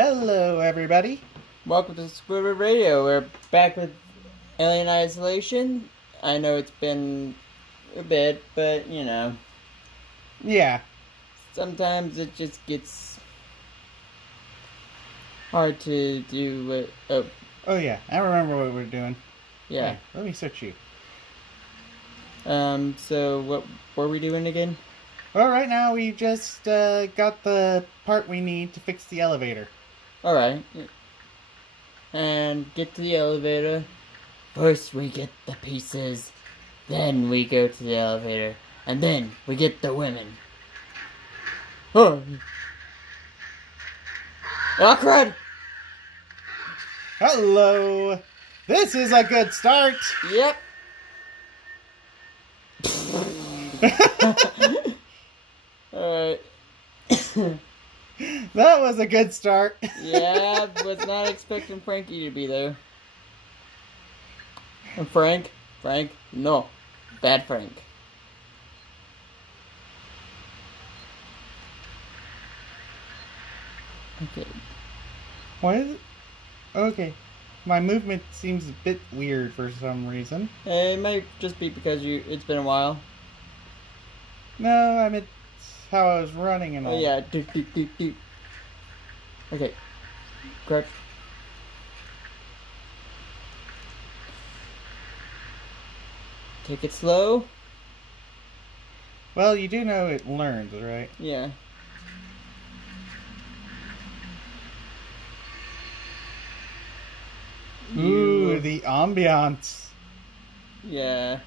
Hello, everybody. Welcome to Squidward Radio. We're back with Alien Isolation. I know it's been a bit, but you know. Yeah. Sometimes it just gets hard to do what. Oh, yeah. I remember what we're doing. Yeah. Hey, let me search you. So what were we doing again? Well, right now we just got the part we need to fix the elevator. Alright. And get to the elevator. First we get the pieces. Then we go to the elevator. And then we get the women. Oh. Oh, crud! Hello. This is a good start. Yep. Alright. That was a good start. Yeah, was not expecting Frankie to be there. And Frank? No. Bad Frank. Okay. Why is it? Okay. My movement seems a bit weird for some reason. It might just be because it's been a while. No, I meant how I was running and all. Oh yeah, doot, doot, doot, doot. Okay. Crouch. Take it slow. Well, you do know it learns, right? Yeah. Ooh, the ambiance. Yeah.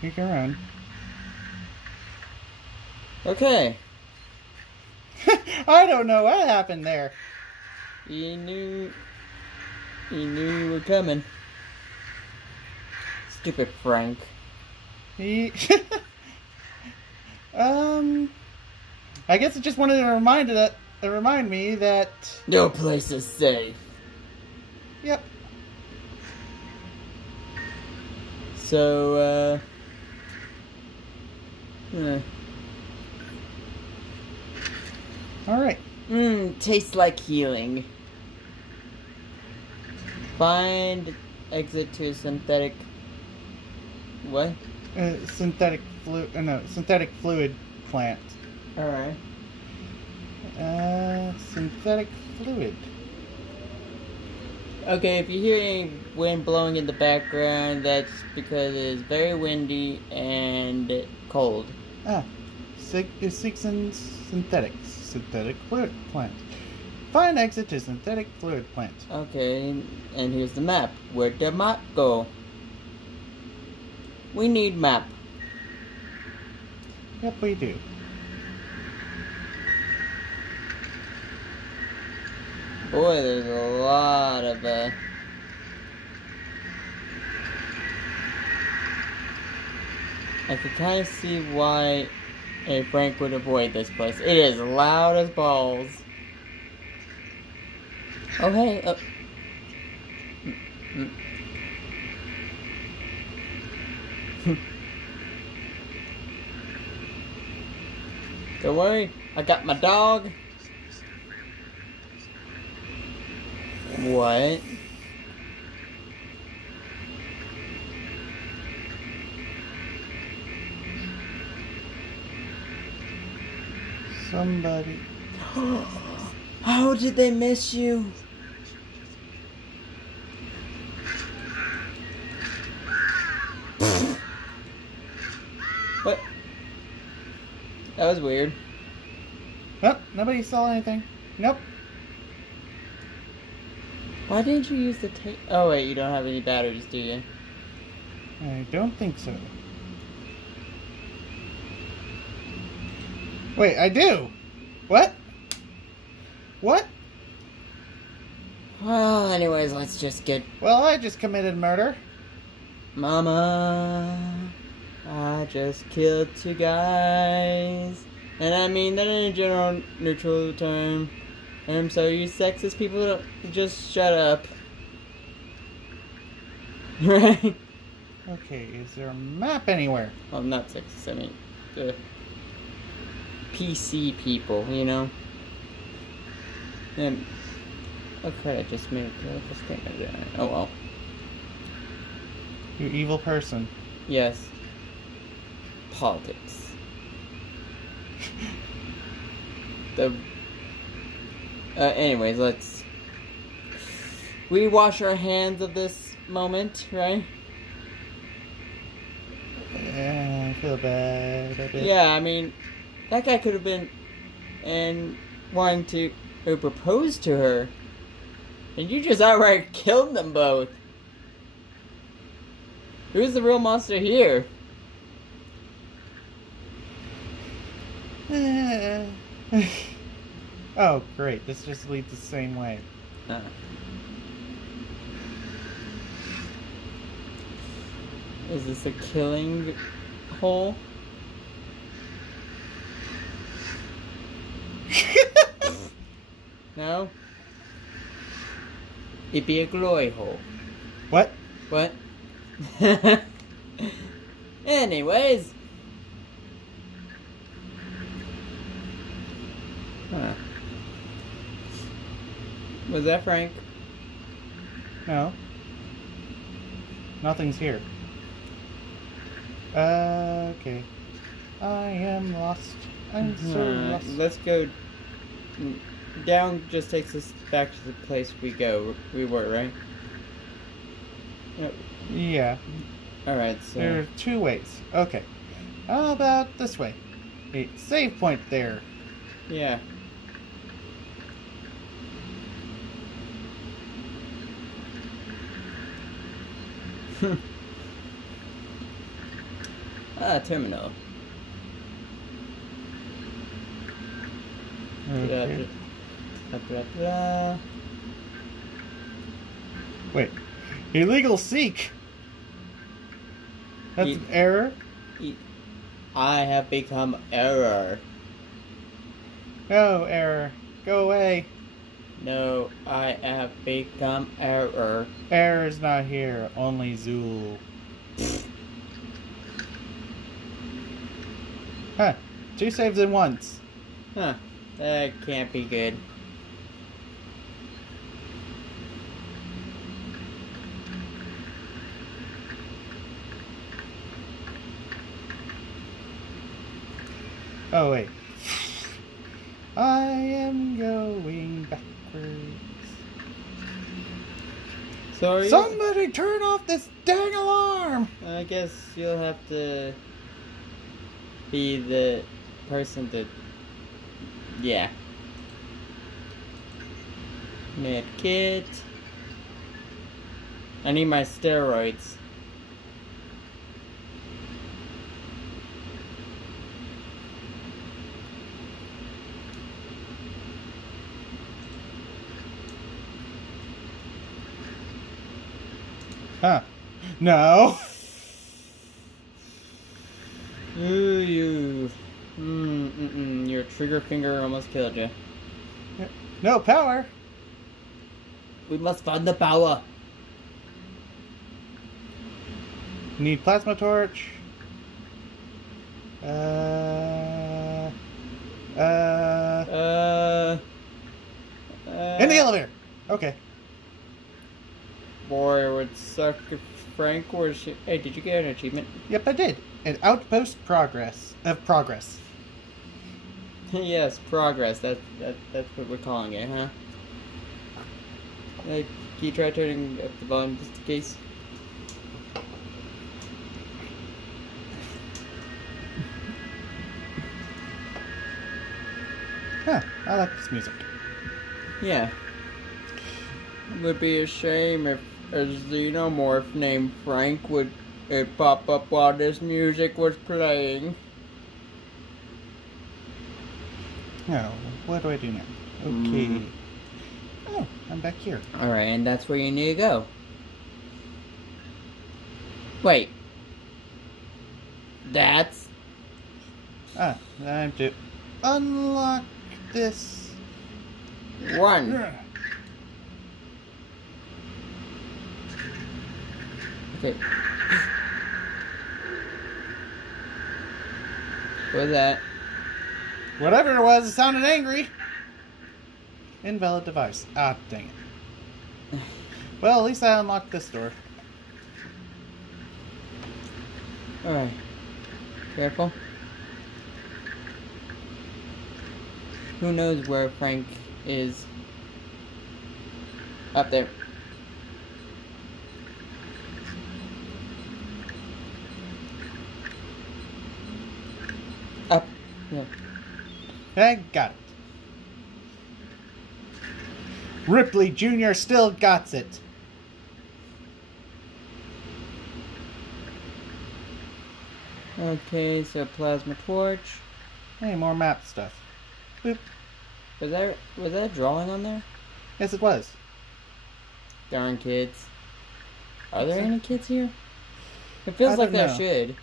You can run. Okay. I don't know what happened there. He knew you were coming. Stupid Frank. He... I guess it just wanted to remind me that... No place is safe. Yep. So, Alright. Tastes like healing. Find exit to synthetic... What? Synthetic fluid plant. Alright. Synthetic fluid. Okay, if you hear any wind blowing in the background, that's because it is very windy and cold. Synthetic fluid plant. Find exit to synthetic fluid plant. Okay, and here's the map. Where'd the map go? We need map. Yep, we do. Boy, there's a lot of, I can kind of see why Frank would avoid this place. It is loud as balls. Oh, hey. Don't worry, I got my dog. What? Somebody. How did they miss you? What? That was weird. Nope, nobody saw anything. Nope. Why didn't you use the tape? Oh wait, you don't have any batteries, do you? I don't think so. Wait, I do! What? What? Well, anyways, let's just get... Well, I just committed murder. Mama, I just killed 2 guys. And I mean that in a general neutral term. So you sexist people, don't just shut up. Right? Okay, is there a map anywhere? Well, not sexist, I mean, PC people, you know? And, okay, I just made this thing. Oh well. You evil person. Yes. Politics. Anyways, we wash our hands of this moment, right? I feel bad a bit. Yeah, I mean, that guy could have been wanting to propose to her, and you just outright killed them both. Who's the real monster here? Oh, great. This just leads the same way. Is this a killing hole? No? It'd be a glory hole. What? What? Anyways. Huh. Was that Frank? No. Nothing's here. Okay. I am lost. I'm so lost. Let's go. Down just takes us back to the place we were, right? Yep. Yeah. Alright, so... There are two ways. Okay. How about this way? A save point there. Yeah. Terminal. Okay. Blah, blah, blah. Wait. Illegal seek! That's an error? I have become error. No, error. Go away. No, I have become error. Error's not here. Only Zool. Huh. 2 saves in once. Huh. That can't be good. Oh, wait. I am going backwards. Sorry? Somebody turn off this dang alarm! I guess you'll have to be the person to... Yeah. Med kit. I need my steroids. Huh. No. Ooh, you. Your trigger finger almost killed you. No power. We must find the power. Need plasma torch. In the elevator. Okay. Boy, it would suck if Frank were... Hey, did you get an achievement? Yep, I did. An outpost progress. Progress. Yes, progress. That's what we're calling it, huh? Can you try turning up the volume just in case? Huh. I like this music. Yeah. It would be a shame if a xenomorph named Frank would pop up while this music was playing. Oh, what do I do now? Okay. Oh, I'm back here. Alright, and that's where you need to go. Wait. That's... Time to unlock this. One. Okay. What was that? Whatever it was, it sounded angry. Invalid device. Ah, dang it. Well, at least I unlocked this door. Alright. Careful. Who knows where Frank is? Up there. Up. Yeah. I got it. Ripley Jr. still got it. Okay, so plasma torch. Hey, more map stuff. Boop. Was that a drawing on there? Yes, it was. Darn kids. Are there any kids here? It feels like there should.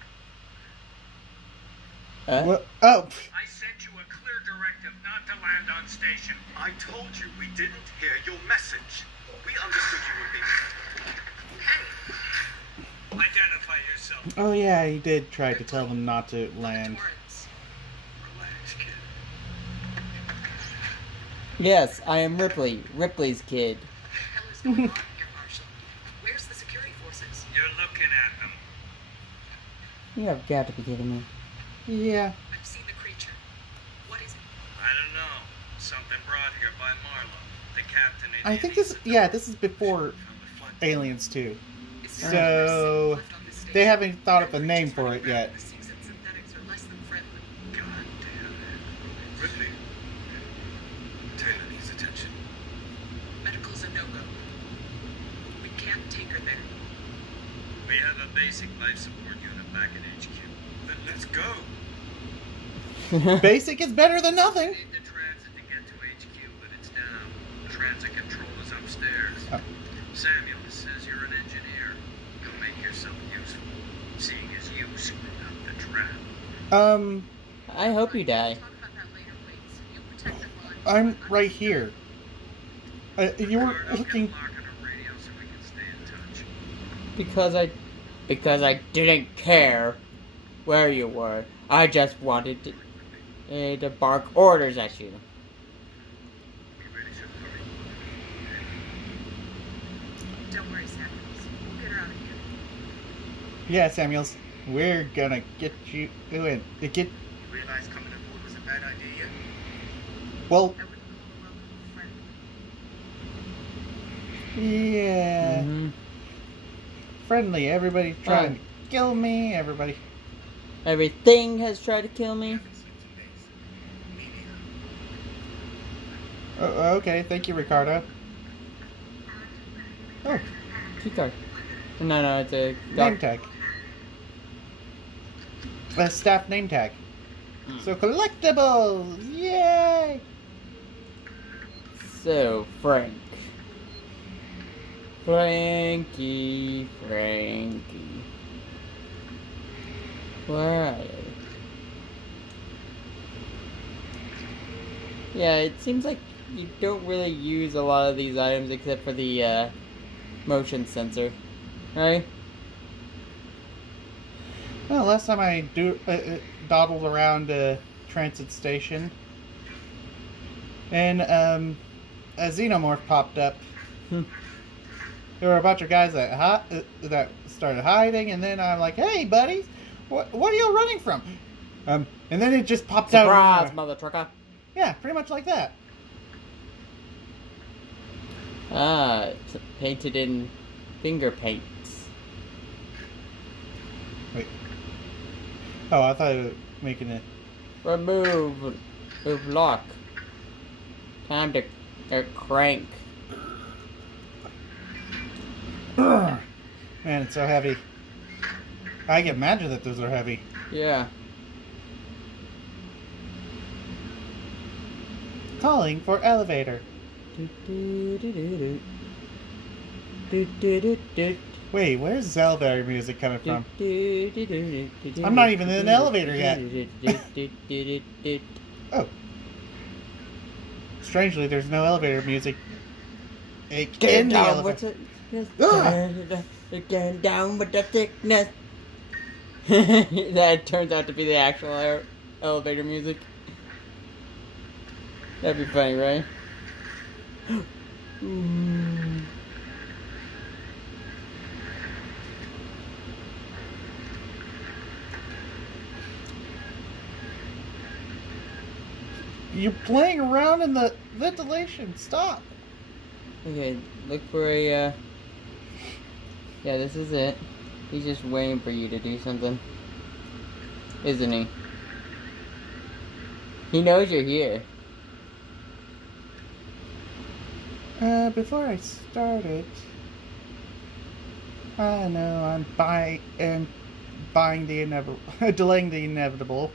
What? Oh. I sent you a clear directive not to land on station. I told you we didn't hear your message. We understood you were being... Identify yourself. Oh yeah, he did try to tell them not to land. Relax, kid. Yes, I am Ripley. Ripley's kid. What the hell is going on here, Marshall? Where's the security forces? You're looking at them. You have got to be kidding me. Yeah. I've seen the creature. What is it? I don't know. Something brought here by Marlowe. The captain and I think this. Yeah, this is before Aliens 2. Is So, there a left on this station? They haven't thought up a name for it yet. The Seegson synthetics are less than friendly. God damn it. Ripley. Taylor needs attention. Medical's a no-go. We can't take her there. We have a basic life support unit back in HQ. Then let's go. Basic is better than nothing. Need the transit to get to HQ, but it's down. Transit control is upstairs. Oh. Samuel says you're an engineer. You'll make yourself useful, seeing as you screwed up the trap. I hope you die. Talk about that later, Waits. You'll protect them while I'm right here. You were looking. Lock on a radio so we can stay in touch. Because I didn't care where you were. I just wanted to bark orders at you. Be ready to hurry. Don't worry, Samuels. We'll get her out of here. Yeah, Samuels. We're gonna get you in. Get. You realize coming aboard was a bad idea? Well, I wouldn't call her welcome friend. yeah. Mm-hmm. Friendly. Everybody's trying to kill me. Everybody. Everything has tried to kill me. Okay, thank you, Ricardo. Oh, Key card. No, it's a name tag. A staff name tag. So collectibles! Yay! So, Frankie. Where are you? Yeah, it seems like you don't really use a lot of these items except for the motion sensor, right? Well, last time I dawdled around a transit station, and a xenomorph popped up. There were a bunch of guys that started hiding, and then I'm like, "Hey, buddies, what are you running from?" And then it just popped Surprise, out. mother trucker! Yeah, pretty much like that. It's painted in finger paints. Wait. Oh, I thought it was making it. Move lock. Time to crank. Man, it's so heavy. I can imagine that those are heavy. Yeah. Calling for elevator. Wait, where's Zelda music coming from? I'm not even in an elevator yet. Oh. Strangely, there's no elevator music in Get the down with elevator. it. Get down with the thickness. That turns out to be the actual elevator music. That'd be funny, right? Ooh. You're playing around in the ventilation. Stop. Okay, look for a, Yeah, this is it. He's just waiting for you to do something. Isn't he? He knows you're here. Before I started, I know I'm buying the inevitable, delaying the inevitable.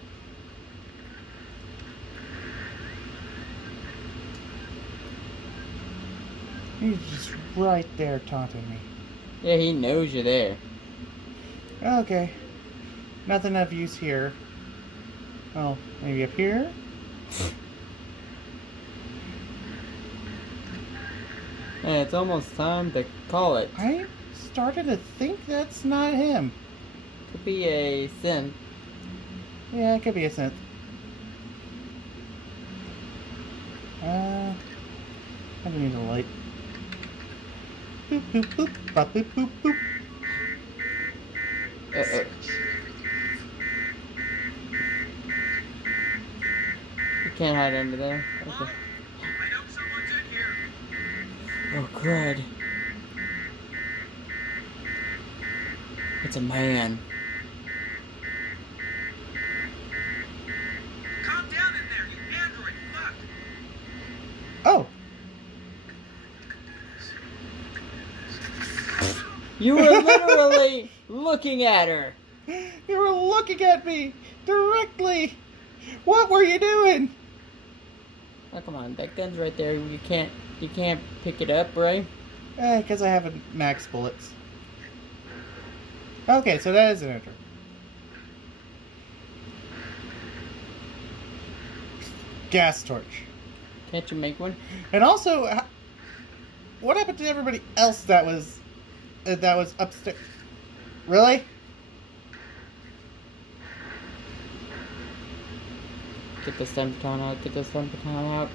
He's just right there taunting me. Yeah, he knows you're there. Okay. Nothing of use here. Oh, maybe up here? Yeah, it's almost time to call it. I started to think that's not him. Could be a synth. Yeah, it could be a synth. I don't need a light. Boop, boop, boop, bop, boop, boop, boop. You can't hide under there. Okay. I know someone's in here. Oh, crud. It's a man. Calm down in there, you android fuck. Oh! You were literally looking at her. You were looking at me directly! What were you doing? Oh, come on, that gun's right there. You can't pick it up, right? Because I have max bullets. Okay, so that is an enter. Gas torch. Can't you make one? And also, what happened to everybody else that was upstairs? Really? Get the stun baton out. Get the stun baton out.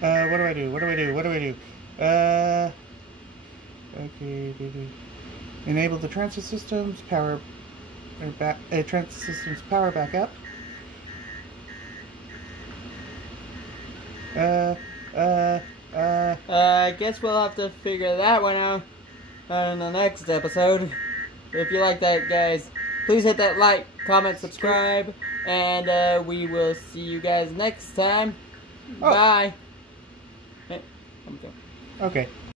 What do I do? What do I do? What do I do? Okay. Enable the transit systems. Power. Transit systems power back up. I guess we'll have to figure that one out in the next episode. If you like that, guys, please hit that like, comment, subscribe, and we will see you guys next time. Oh. Bye. Hey, Okay.